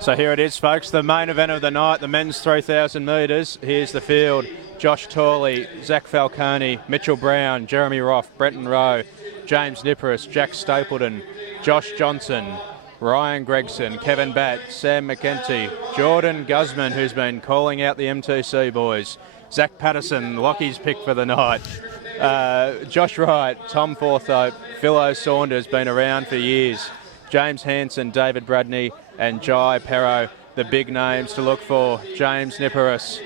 So here it is, folks, the main event of the night, the men's 3,000 metres. Here's the field. Josh Torley, Zach Falcone, Mitchell Brown, Jeremy Roff, Brenton Rowe, James Niparis, Jack Stapleton, Josh Johnson, Ryan Gregson, Kevin Batt, Sam McEntee, Jordan Guzman, who's been calling out the MTC boys, Zach Patterson, Lockie's pick for the night, Josh Wright, Tom Forthope, Phil O'Saunders, been around for years, James Hanson, David Bradney and Jai Perro, the big names to look for. James Niparis,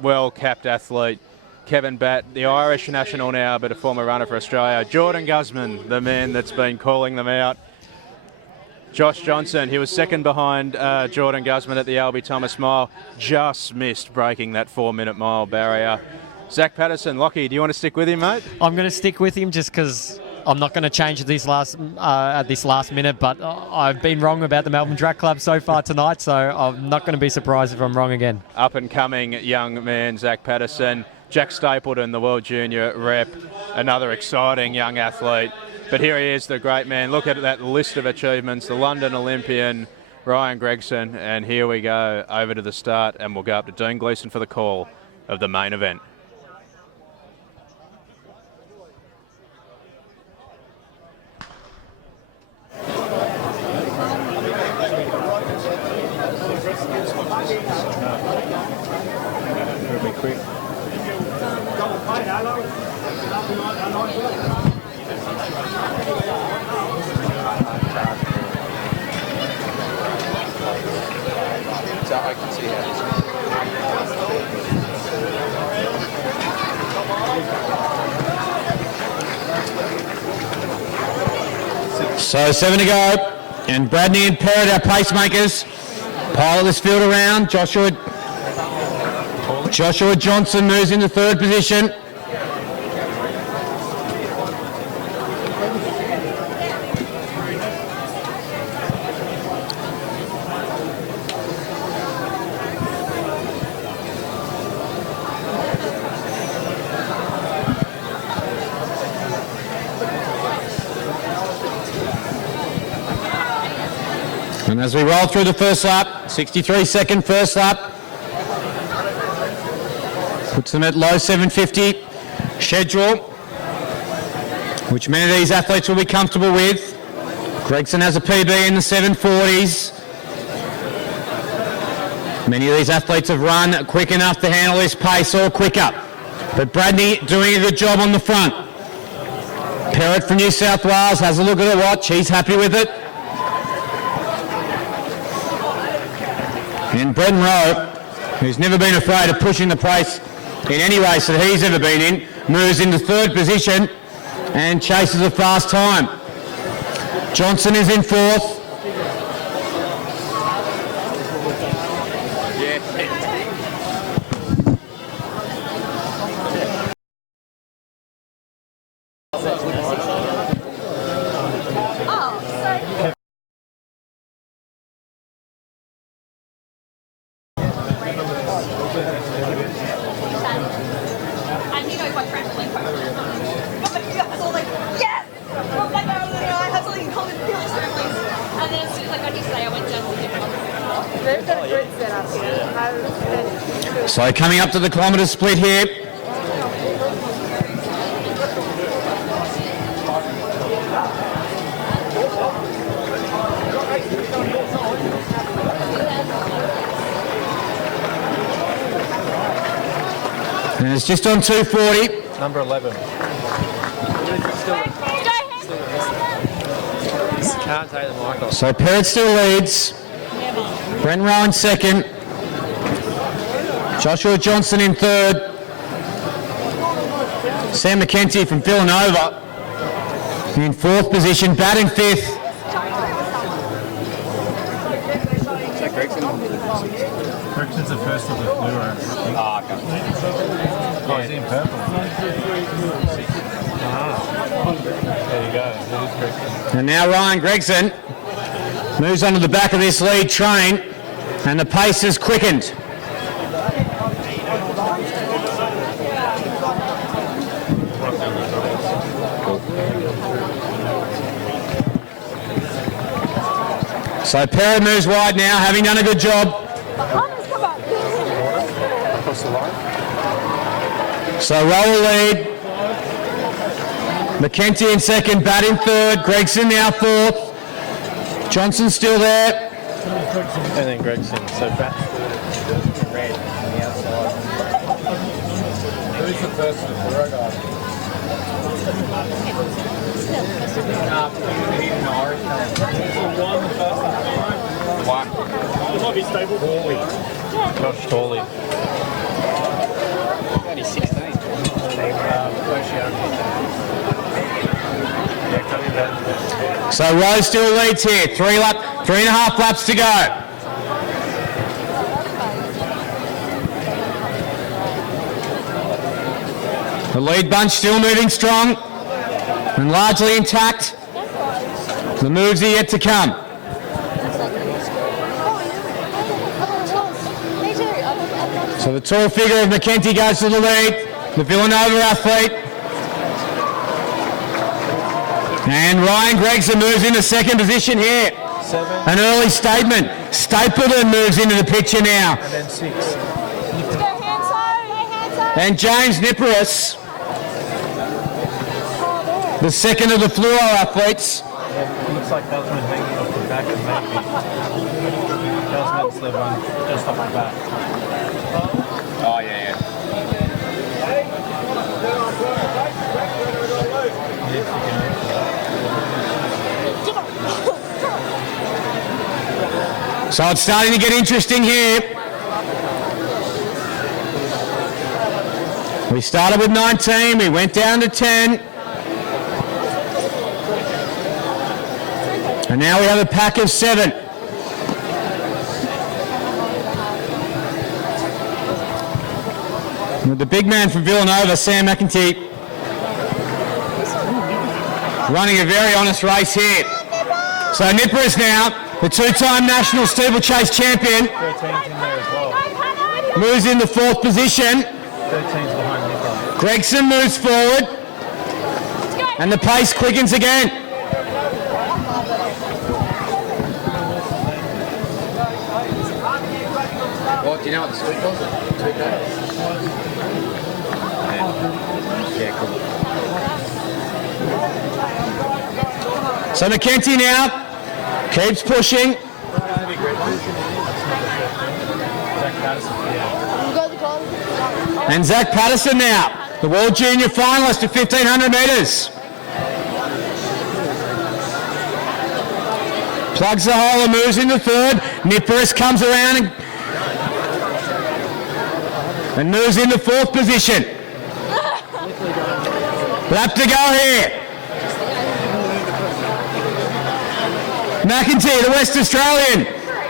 well-capped athlete. Kevin Batt, the Irish national now, but a former runner for Australia. Jordan Guzman, the man that's been calling them out. Josh Johnson, he was second behind Jordan Guzman at the Albie Thomas Mile. Just missed breaking that 4-minute mile barrier. Zach Patterson, Lockie, do you want to stick with him, mate? I'm going to stick with him just because I'm not going to change this at this last minute, but I've been wrong about the Melbourne Track Club so far tonight, so I'm not going to be surprised if I'm wrong again. Up and coming young man, Zach Patterson. Jack Stapleton, the World Junior rep, another exciting young athlete. But here he is, the great man. Look at that list of achievements. The London Olympian, Ryan Gregson, and here we go over to the start, and we'll go up to Dean Gleeson for the call of the main event. I can see how So 7 to go, and Bradney and Perrott, our pacemakers, pilot this field around. Joshua Johnson moves into third position. And as we roll through the first lap, 63-second first lap, puts them at low 750 schedule, which many of these athletes will be comfortable with. Gregson has a PB in the 740s. Many of these athletes have run quick enough to handle this pace or quicker. But Bradney doing a good job on the front. Perrott from New South Wales has a look at the watch. He's happy with it. And Brenton Rowe, who's never been afraid of pushing the pace in any race that he's ever been in, moves into third position and chases a fast time. Johnson is in fourth. So coming up to the kilometre split here. And it's just on 240. number 11. Can't take the mic off. So Perrott still leads. Brenton Rowe in second. Joshua Johnson in third. Sam McEntee from Villanova in fourth position. Batt in fifth. So Gregson's the first of the fluoro. Oh, okay. Oh, he's in purple. There you go. There's Gregson. And now Ryan Gregson moves onto the back of this lead train, and the pace has quickened. So Perrin moves wide now, having done a good job. Across the line. So roll lead. McKenty in second, Bat in third, Gregson now fourth. Johnson still there. And then Gregson. So Bat red on the outside. Who's the first to the fluoro guy? One. It might be stable. Josh Torley. Only 16. So Rose still leads here. 3.5 laps to go. The lead bunch still moving strong and largely intact. The moves are yet to come. So the tall figure of McKenty goes to the lead. The Villanova athlete. And Ryan Gregson moves into second position here. 7. An early statement. Stapleton moves into the picture now. And then 6. And James Niparis, the second of the fluoro athletes. It looks like Beltman hanging off the back of maybe. Beltman's the one just off the back. Oh, yeah. So it's starting to get interesting here. We started with 19, we went down to 10. And now we have a pack of 7. With the big man from Villanova, Sam McEntee, running a very honest race here. So Niparis now, the 2-time national steeplechase champion, 13's in there as well. moves in the 4th position. 13's behind Nico. Gregson moves forward, and the pace quickens again. What, do you know what the sweet was? Sweet day? Yeah, cool. So McKenty now keeps pushing. And Zach Patterson now, the World Junior finalist at 1,500 metres. Plugs the hole and moves into third. Niparis comes around and moves into 4th position. Lap to go here. McEntee, the West Australian,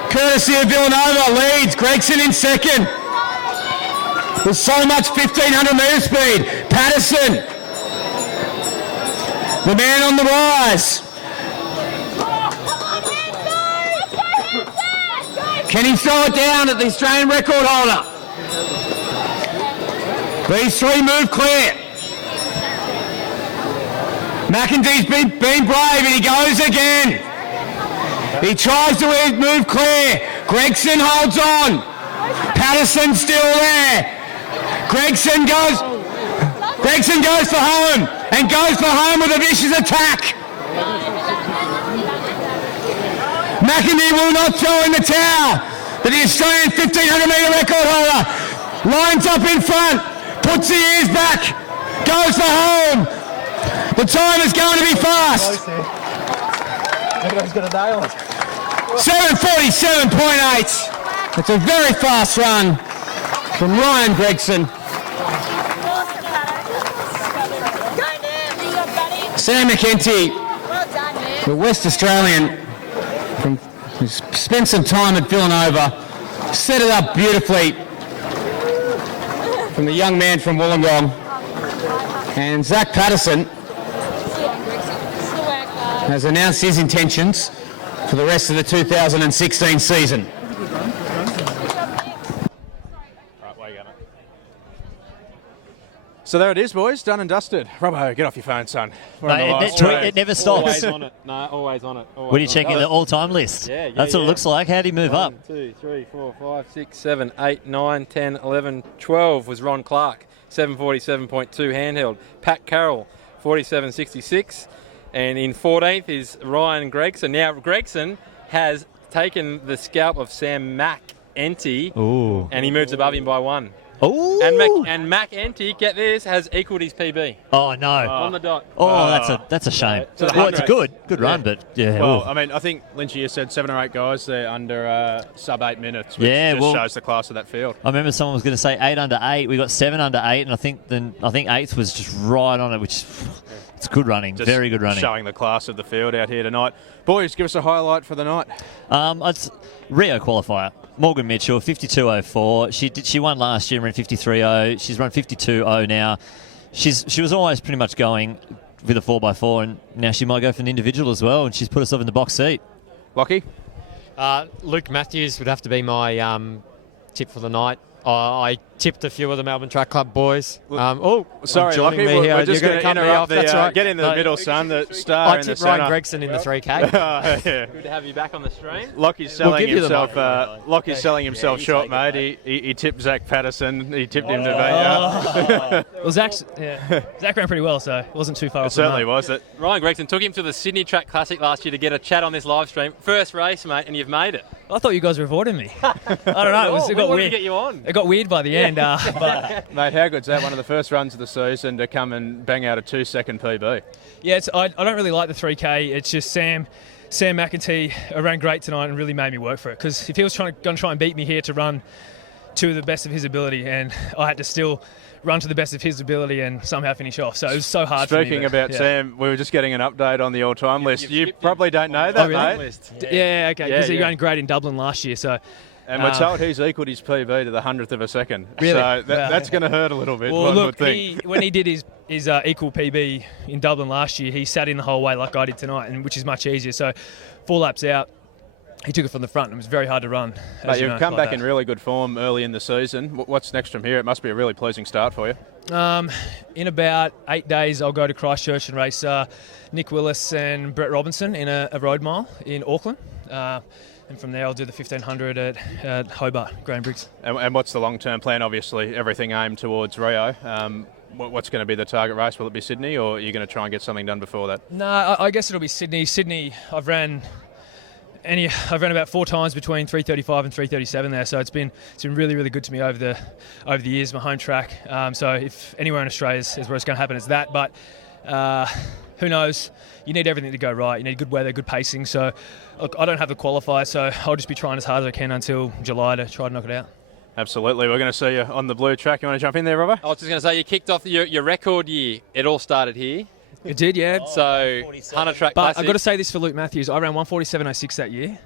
courtesy of Villanova, leads. Gregson in second. There's so much 1,500 metre speed. Patterson, the man on the rise. Can he throw it down at the Australian record holder? These 3 move clear. McEntee's been brave and he goes again. He tries to move clear. Gregson holds on. Patterson's still there. Gregson goes for home and goes for home with a vicious attack. McEntee will not throw in the towel, but the Australian 1,500 metre record holder lines up in front, puts the ears back, goes for home. The time is going to be fast. Everybody's got a nail it. 7:47.8. It's a very fast run from Ryan Gregson. Sam McEntee, the West Australian, who's spent some time at Villanova, set it up beautifully from the young man from Wollongong. And Zach Patterson has announced his intentions for the rest of the 2016 season. So there it is, boys. Done and dusted. Robbo, get off your phone, son. We're on the Mate, live it, stream. it never stops. Always on it. No, always on it. Always When you on check it. in the all-time list. Yeah, That's what it looks like. How do you move up? 1, 2, 3, 4, 5, 6, 7, 8, 9, 10, 11, 12 was Ron Clark, 747.2 handheld. Pat Carroll, 47.66. And in 14th is Ryan Gregson. Now, Gregson has taken the scalp of Sam McEntee, Ooh. and he moves above him by 1. Ooh. And McEntee, get this, has equaled his PB. Oh, no. On the dot. That's a shame. To the Well, it's a 100th. good run, but yeah. Well, ooh. I mean, I think Lynch here said 7 or 8 guys there under sub 8 minutes, which Yeah, just well- shows the class of that field. I remember someone was going to say 8 under 8. We got 7 under 8, and I think 8th was just right on it, which it's good running, Just very good running. Showing the class of the field out here tonight. Boys, give us a highlight for the night. It's Rio qualifier. Morgan Mitchell, 52.04. She won last year and ran 53.0. She's run 52.0 now. She was always pretty much going with a 4x4, and now she might go for an individual as well, and she's put herself in the box seat. Lockie? Luke Matthews would have to be my tip for the night. I tipped a few of the Melbourne Track Club boys. Sorry, joining Lockie, me here. we're just You're going gonna to cut me interrupt off, that's right. get into the No, middle, son, the star I in the tipped centre. Ryan Gregson in the 3K. Yeah. Good to have you back on the stream. Lockie's selling give you the himself. mic. Lockie's selling himself you short, take mate. He tipped Zach Patterson. He tipped him to beat you. Well, Zach ran pretty well, so it wasn't too far It off the certainly mark. was. It. Ryan Gregson took him to the Sydney Track Classic last year to get a chat on this live stream. First race, mate, and you've made it. I thought you guys were avoiding me. I don't know. It we got wanted weird. to get you on. It got weird by the end. But Mate, how good's that? One of the first runs of the season to come and bang out a 2-second PB. yeah, I don't really like the 3K. It's just Sam McEntee ran great tonight and really made me work for it. Because if he was going to try and beat me here to run to the best of his ability, and I had to still run to the best of his ability and somehow finish off. So it was so hard for me. Speaking about yeah. Sam, we were just getting an update on the all-time list. you've You skipped probably him. don't know that, really? mate. Yeah, okay. Because he yeah. ran great in Dublin last year. So And we're told he's equalled his PB to the 100th of a second. Really? So Wow. that's going to hurt a little bit, well, one would look, think. when he did his equal PB in Dublin last year, he sat in the whole way like I did tonight, and which is much easier. So 4 laps out, he took it from the front, and it was very hard to run. But you've come back in really good form early in the season. What's next from here? It must be a really pleasing start for you. In about 8 days, I'll go to Christchurch and race Nick Willis and Brett Robertson in a road mile in Auckland. And from there, I'll do the 1500 at Hobart, Graham Briggs. And what's the long-term plan? Obviously, everything aimed towards Rio. What's going to be the target race? Will it be Sydney, or are you going to try and get something done before that? No, I guess it'll be Sydney. Sydney, I've ran about 4 times between 3:35 and 3:37 there, so it's been really, really good to me over the years. My home track. So if anywhere in Australia is where it's going to happen, it's that. But who knows? You need everything to go right. You need good weather, good pacing. So look, I don't have the qualifier, so I'll just be trying as hard as I can until July to try to knock it out. Absolutely. We're going to see you on the blue track. You want to jump in there, Robbo? I was just going to say, you kicked off your record year. It all started here. It did, yeah. So, 100 Track But Classic. I've got to say this for Luke Matthews. I ran 147.06 that year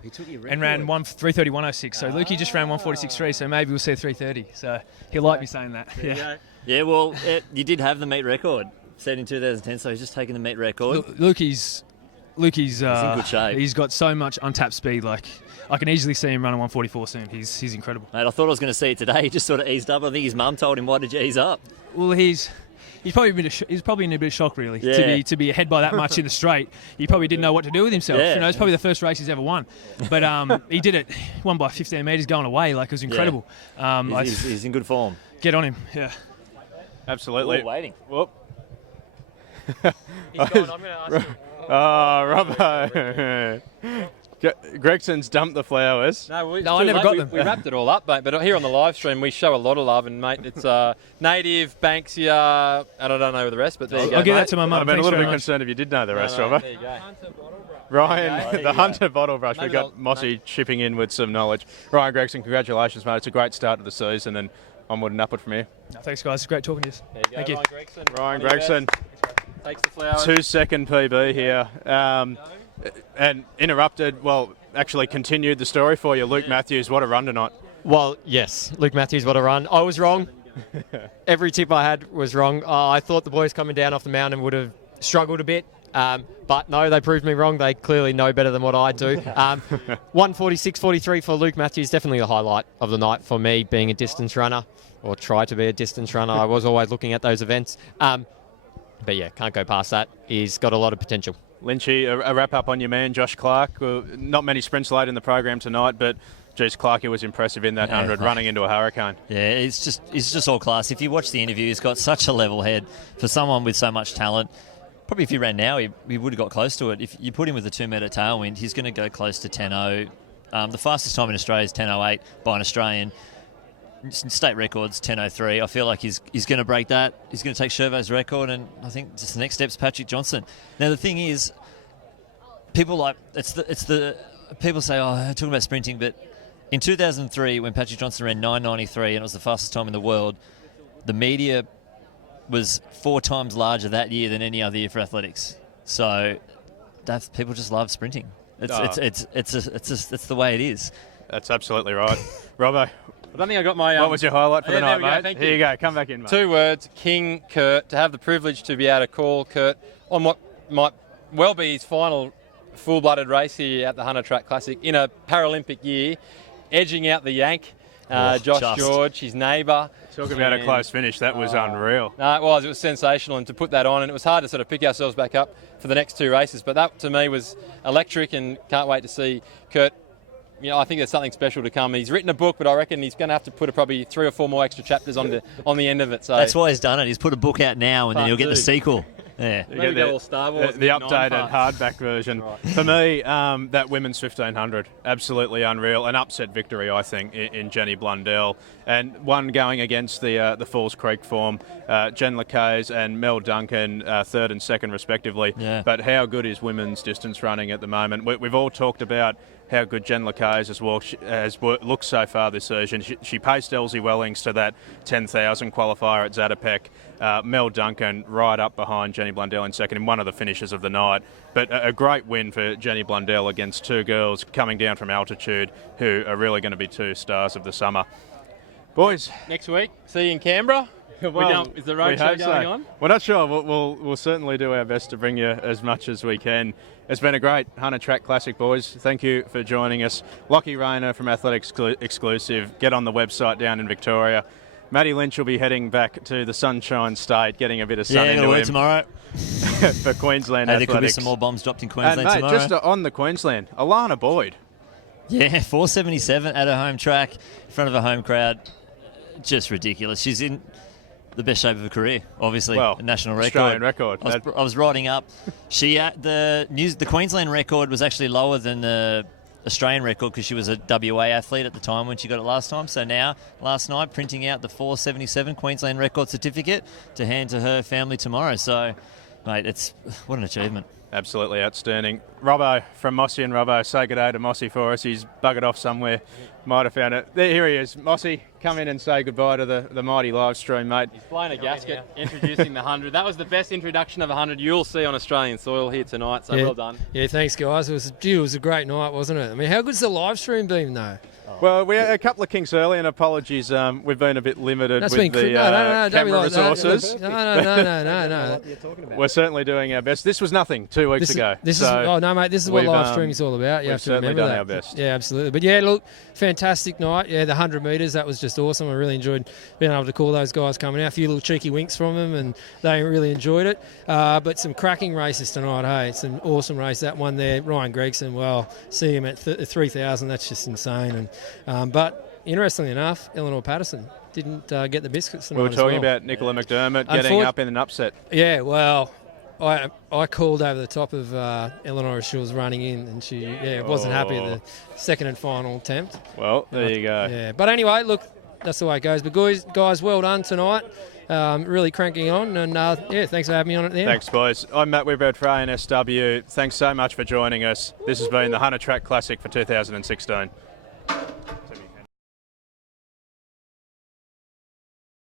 and ran 3:31.06. So Lukey just ran 146.3, so maybe we'll see 3:30. So he'll like me saying that. Yeah. Yeah, well, you did have the meet record set in 2010, so he's just taking the meet record. Lukey's in good shape. He's got so much untapped speed. Like I can easily see him running 144 soon. He's incredible. Mate, I thought I was going to see it today. He just sort of eased up. I think his mum told him, why did you ease up? Well, he's probably in a bit of shock, really, Yeah. to be ahead by that much in the straight. He probably didn't know what to do with himself. Yeah. You know, it's probably the first race he's ever won. But he did it, won by 15 metres going away. Like it was incredible. He's in good form. Get on him. Yeah. Absolutely. We're waiting. Whoop. He's gone. I'm going to ask him. Oh, Robbo. Gregson's dumped the flowers. No, I never got them. We wrapped it all up, mate. But here on the live stream, we show a lot of love. And, mate, it's Native, Banksia, and I don't know the rest, but there you go, I'll give mate. that to my mum. I've been a Thanks little very bit much. concerned if you did know the rest, No, Robbo. there you go. Ryan, the Hunter bottle brush. Maybe We've got they'll- Mossy chipping in with some knowledge. Ryan Gregson, congratulations, mate. It's a great start to the season, and onward and upward from here. No, thanks, guys. It's great talking to you. There you go, Thank you. Ryan Gregson. Ryan One of your Gregson, best. Takes the flowers. 2-second PB here. And interrupted, well, actually continued the story for you. Luke Matthews, what a run tonight. Well, yes, Luke Matthews, what a run. I was wrong. Every tip I had was wrong. I thought the boys coming down off the mountain would have struggled a bit. But no, they proved me wrong. They clearly know better than what I do. 146.43 for Luke Matthews, definitely the highlight of the night for me, being a distance runner, or try to be a distance runner. I was always looking at those events. But yeah, can't go past that. He's got a lot of potential. Lynchy, a wrap up on your man, Josh Clark. Well, not many sprints late in the program tonight, but geez, Clarkie was impressive in that 100, running into a hurricane. Yeah, he's just all class. If you watch the interview, he's got such a level head for someone with so much talent. Probably if he ran now, he would have got close to it. If you put him with a 2 metre tailwind, he's going to go close to 10.0. The fastest time in Australia is 10.08 by an Australian. State record's 10.03. I feel like he's going to break that. He's going to take Shervo's record, and I think just the next step's Patrick Johnson. Now the thing is, people people say, oh, talking about sprinting, but in 2003 when Patrick Johnson ran 9.93 and it was the fastest time in the world, the media was 4 times larger that year than any other year for athletics. So people just love sprinting. It's the way it is. That's absolutely right. Robbo, I don't think I got my... what was your highlight for the night, mate? Thank Here you go. Come back in, mate. 2 words, King Kurt. To have the privilege to be able to call Kurt on what might well be his final full-blooded race here at the Hunter Track Classic in a Paralympic year, edging out the Yank, Josh George, his neighbour. Talk about a close finish. That was unreal. No, it was sensational, and to put that on, and it was hard to sort of pick ourselves back up for the next 2 races, but that to me was electric, and can't wait to see Kurt. I think there's something special to come. He's written a book, but I reckon he's going to have to put probably 3 or 4 more extra chapters on the end of it. So that's why he's done it. He's put a book out now, and then you'll get the sequel. Yeah, you get the updated hardback version. Right. For me, that women's 1500, absolutely unreal. An upset victory, I think, in Jenny Blundell, and one going against the Falls Creek form. Jen Lacaze and Mel Duncan, 3rd and 2nd respectively. Yeah. But how good is women's distance running at the moment? We've all talked about how good Jen Lacaze has looked so far this season. She paced Elsie Wellings to that 10,000 qualifier at Zatopek. Mel Duncan right up behind Jenny Blundell in 2nd in one of the finishes of the night. But a great win for Jenny Blundell against 2 girls coming down from altitude who are really going to be 2 stars of the summer. Boys. Next week, see you in Canberra. Well, is the road show going on? We're not sure. We'll certainly do our best to bring you as much as we can. It's been a great Hunter Track Classic, boys. Thank you for joining us. Lachie Rayner from Athletics Exclusive. Get on the website down in Victoria. Matty Lynch will be heading back to the Sunshine State, getting a bit of sun into him. Tomorrow. For Queensland There Athletics. could be some more bombs dropped in Queensland and mate, tomorrow. Just on the Queensland, Alana Boyd. Yeah, 4:77 at a home track, in front of a home crowd. Just ridiculous. She's in the best shape of her career, obviously. Well, a national record. Australian record. I was writing up. The Queensland record was actually lower than the Australian record because she was a WA athlete at the time when she got it last time. So now, last night, printing out the 4:77 Queensland record certificate to hand to her family tomorrow. So, mate, what an achievement. Absolutely outstanding. Robbo from Mossy and Robbo, say good day to Mossy for us. He's buggered off somewhere. Might have found it. Here he is. Mossy, come in and say goodbye to the mighty live stream, mate. He's blown a gasket introducing the 100. That was the best introduction of 100 you'll see on Australian soil here tonight, so well done. Yeah, thanks, guys. It was a great night, wasn't it? I mean, how good's the live stream been, though? Well, we had a couple of kinks early, and apologies, we've been a bit limited with the camera resources. No. We're certainly doing our best. This was nothing 2 weeks ago. This is what live streaming is all about. You have to remember that. Done our best. Yeah, absolutely. But yeah, look, fantastic night. Yeah, the 100 metres, that was just awesome. I really enjoyed being able to call those guys coming out. A few little cheeky winks from them, and they really enjoyed it. But some cracking races tonight, hey. It's an awesome race. That one there, Ryan Gregson, well, see him at 3,000, that's just insane. But interestingly enough, Eleanor Patterson didn't get the biscuits tonight. We were talking about Nicola McDermott getting up in an upset. Yeah, well, I called over the top of Eleanor as she was running in, and she wasn't happy at the second and final attempt. Well, there you go. Yeah, but anyway, look, that's the way it goes. But guys, well done tonight. Really cranking on, and thanks for having me on at the end. Thanks, boys. I'm Matt Whitbread for ANSW. Thanks so much for joining us. This has been the Hunter Track Classic for 2016.